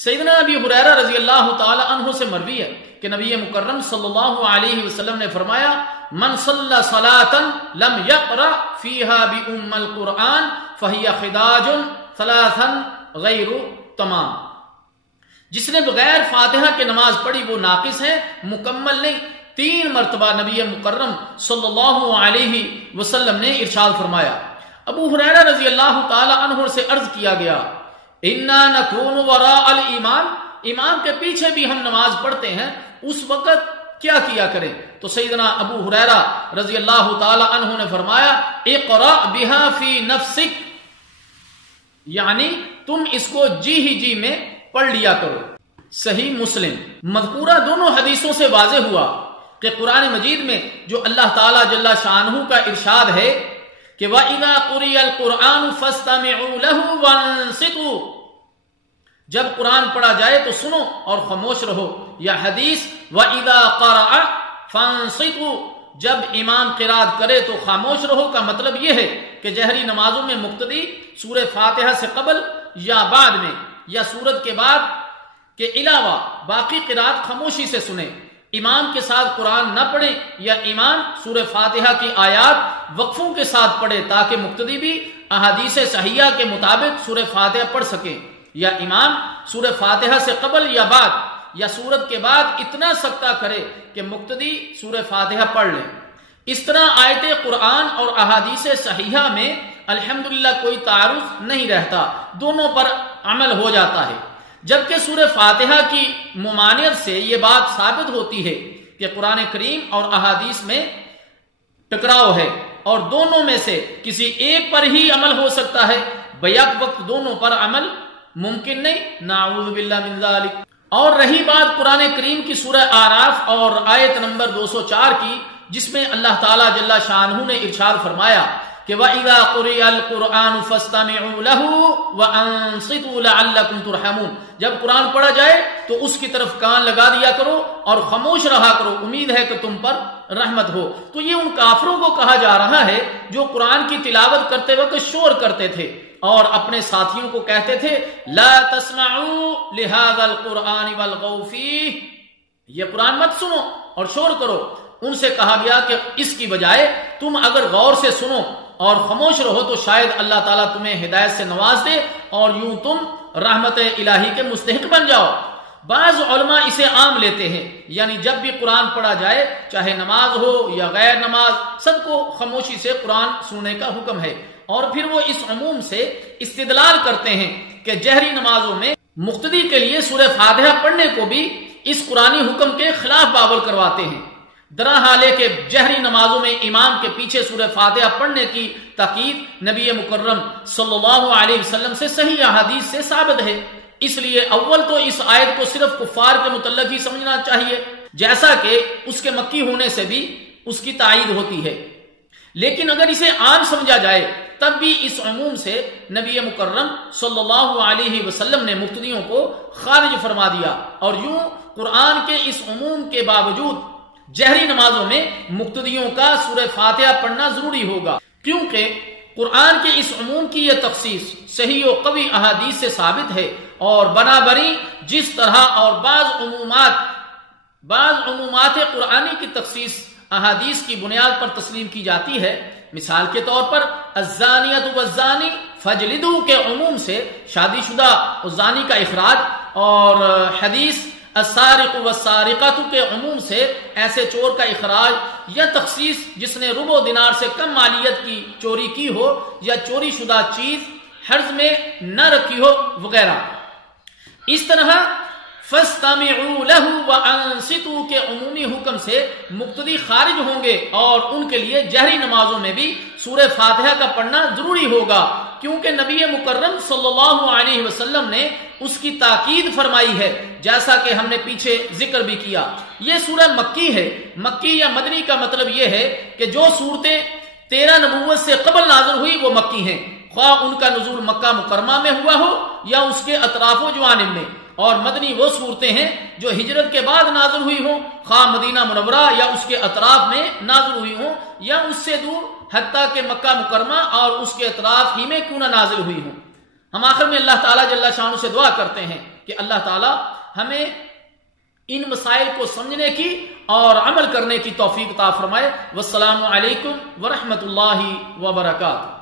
سیدنا ابی ہریرہ رضی اللہ تعالی عنہ سے مروی ہے کہ نبی مکرم صلی اللہ علیہ وسلم نے فرمایا من صلی صلاۃ لم یقرأ فیہا بأم القرآن فہی خداج ثلاثا غیر تمام، جس نے بغیر فاتحہ کے نماز پڑھی وہ ناقص ہے، مکمل نہیں۔ 3 مرتبہ نبی مکرم صلی اللہ علیہ وسلم نے ارشاد فرمایا۔ ابو ہریرہ رضی اللہ تعالی عنہ سے عرض کیا گیا انا نکون وراء الامام، امام کے پیچھے بھی ہم نماز پڑھتے ہیں، اس وقت کیا کیا کریں؟ تو سیدنا ابو ہریرہ رضی اللہ تعالی عنہ نے فرمایا اقرأ بها فی نفسک، یعنی تم اس کو جی ہی جی میں پڑھ لیا کرو۔ صحیح مسلم۔ مذکورہ دونوں حدیثوں سے واضح ہوا کہ قرآن مجید میں جو اللہ تعالی جل شانہ کا ارشاد ہے کہ وَإِذَا قُرِئَ الْقُرْآنُ فَاسْتَمِعُوا لَهُ وَانصِتُوا، جب قرآن پڑھا جائے تو سنو اور خاموش رہو، یا حدیث وَإِذَا قَرَأَ فَانصِتُوا، جب امام قرات کرے تو خاموش رہو کا مطلب یہ ہے کہ جہری نمازوں میں مقتدی سورہ فاتحہ سے قبل یا بعد میں یا سورت کے بعد کے علاوہ باقی قرات خاموشی سے سنیں، امام کے ساتھ قرآن نہ پڑھیں، یا امام سورہ فاتحہ کی آیات وقفوں کے ساتھ پڑھے تاکہ مقتدی بھی احادیث صحیحہ کے مطابق سورہ فاتحہ پڑھ سکیں، یا امام سورہ فاتحہ سے قبل یا بعد یا سورت کے بعد اتنا سکتہ کرے کہ مقتدی سورہ فاتحہ پڑھ لیں۔ اس طرح آیت قرآن اور احادیث صحیحہ میں الحمدللہ کوئی تعارض نہیں رہتا، دونوں پر عمل ہو جاتا ہے، جبکہ سورہ فاتحہ کی ممانعت سے یہ بات ثابت ہوتی ہے کہ قرآن کریم اور احادیث میں ٹکراؤ ہے اور دونوں میں سے کسی ایک پر ہی عمل ہو سکتا ہے، بیک وقت دونوں پر عمل ممکن نہیں، نعوذ باللہ من ذالک۔ اور رہی بات قرآن کریم کی سورہ اعراف اور آیت نمبر 204 کی، جس میں اللہ تعالیٰ جل شانہ نے ارشاد فرمایا کہ وَإِذَا قُرِئَ الْقُرْآنُ فَاسْتَمِعُوا لَهُ وَأَنصِتُوا لَعَلَّكُمْ تُرْحَمُونَ، جب قرآن پڑھا جائے تو اس کی طرف کان لگا دیا کرو اور خاموش رہا کرو، امید ہے کہ تم پر رحمت ہو۔ تو یہ ان کافروں کو کہا جا رہا ہے جو قرآن کی تلاوت کرتے وقت شور کرتے تھے اور اپنے ساتھیوں کو کہتے تھے لا تسمعوا لهذا القرآن والغوا فیہ، یہ قرآن مت سنو اور شور کرو۔ ان سے کہا گیا کہ اس کی بجائے تم اگر غور سے سنو اور خاموش رہو تو شاید اللہ تعالیٰ تمہیں ہدایت سے نواز دے اور یوں تم رحمت الہی کے مستحق بن جاؤ۔ بعض علماء اسے عام لیتے ہیں، یعنی جب بھی قرآن پڑھا جائے چاہے نماز ہو یا غیر نماز، سب کو خاموشی سے قرآن سننے کا حکم ہے، اور پھر وہ اس عموم سے استدلال کرتے ہیں کہ جہری نمازوں میں مقتدی کے لیے سورہ فاتحہ پڑھنے کو بھی اس قرآنی حکم کے خلاف باول کرواتے ہیں، درا حال ہے کہ جہری نمازوں میں امام کے پیچھے سورہ فاتحہ پڑھنے کی تاکید نبی مکرم صلی اللہ علیہ وسلم سے صحیح احادیث سے ثابت ہے۔ اس لیے اول تو اس آیت کو صرف کفار کے متعلق ہی سمجھنا چاہیے، جیسا کہ اس کے مکی ہونے سے بھی اس کی تائید ہوتی ہے، لیکن اگر اسے عام سمجھا جائے تب بھی اس عموم سے نبی مکرم صلی اللہ علیہ وسلم نے مقتدیوں کو خارج فرما دیا، اور یوں قرآن کے اس عموم کے باوجود جہری نمازوں میں مقتدیوں کا سورہ فاتحہ پڑھنا ضروری ہوگا، کیونکہ قرآن کے اس عموم کی یہ تخصیص صحیح و قوی احادیث سے ثابت ہے، اور برابری جس طرح اور بعض عمومات قرآنی کی تخصیص احادیث کی بنیاد پر تسلیم کی جاتی ہے، مثال کے طور پر الزانیۃ والزانی فجلدوا کے عموم سے شادی شدہ زانی کا اخراج، اور حدیث السارق والسارقۃ کے عموم سے ایسے چور کا اخراج، یا تخصیص جس نے ربع دینار سے کم مالیت کی چوری کی ہو یا چوری شدہ چیز حرز میں نہ رکھی ہو وغیرہ۔ اس طرح فَاسْتَمِعُوا لَهُ وَأَنصِتُوا کے عمومی حکم سے مقتدی خارج ہوں گے، اور ان کے لیے جہری نمازوں میں بھی سورہ فاتحہ کا پڑھنا ضروری ہوگا، کیونکہ نبی مکرم صلی اللہ علیہ وسلم نے اس کی تاکید فرمائی ہے، جیسا کہ ہم نے پیچھے ذکر بھی کیا۔ یہ سورہ مکی ہے، مکی یا مدنی کا مطلب یہ ہے کہ جو صورتیں 13 نبوت سے قبل نازل ہوئی وہ مکی ہیں، خواہ ان کا نزول مکہ مکرمہ میں ہوا ہو یا اس کے اطراف و جوانب میں، اور مدنی وہ صورتیں ہیں جو ہجرت کے بعد نازل ہوئی ہوں، خواہ مدینہ منورہ یا اس کے اطراف میں نازل ہوئی ہوں یا اس سے دور، حتیٰ کہ مکہ مکرمہ اور اس کے اطراف ہی میں کیوں نہ نازل ہوئی ہوں۔ ہم آخر میں اللہ تعالیٰ جل شانہ سے دعا کرتے ہیں کہ اللہ تعالی ہمیں ان مسائل کو سمجھنے کی اور عمل کرنے کی توفیق عطا فرمائے۔ والسلام علیکم ورحمۃ اللہ وبرکاتہ۔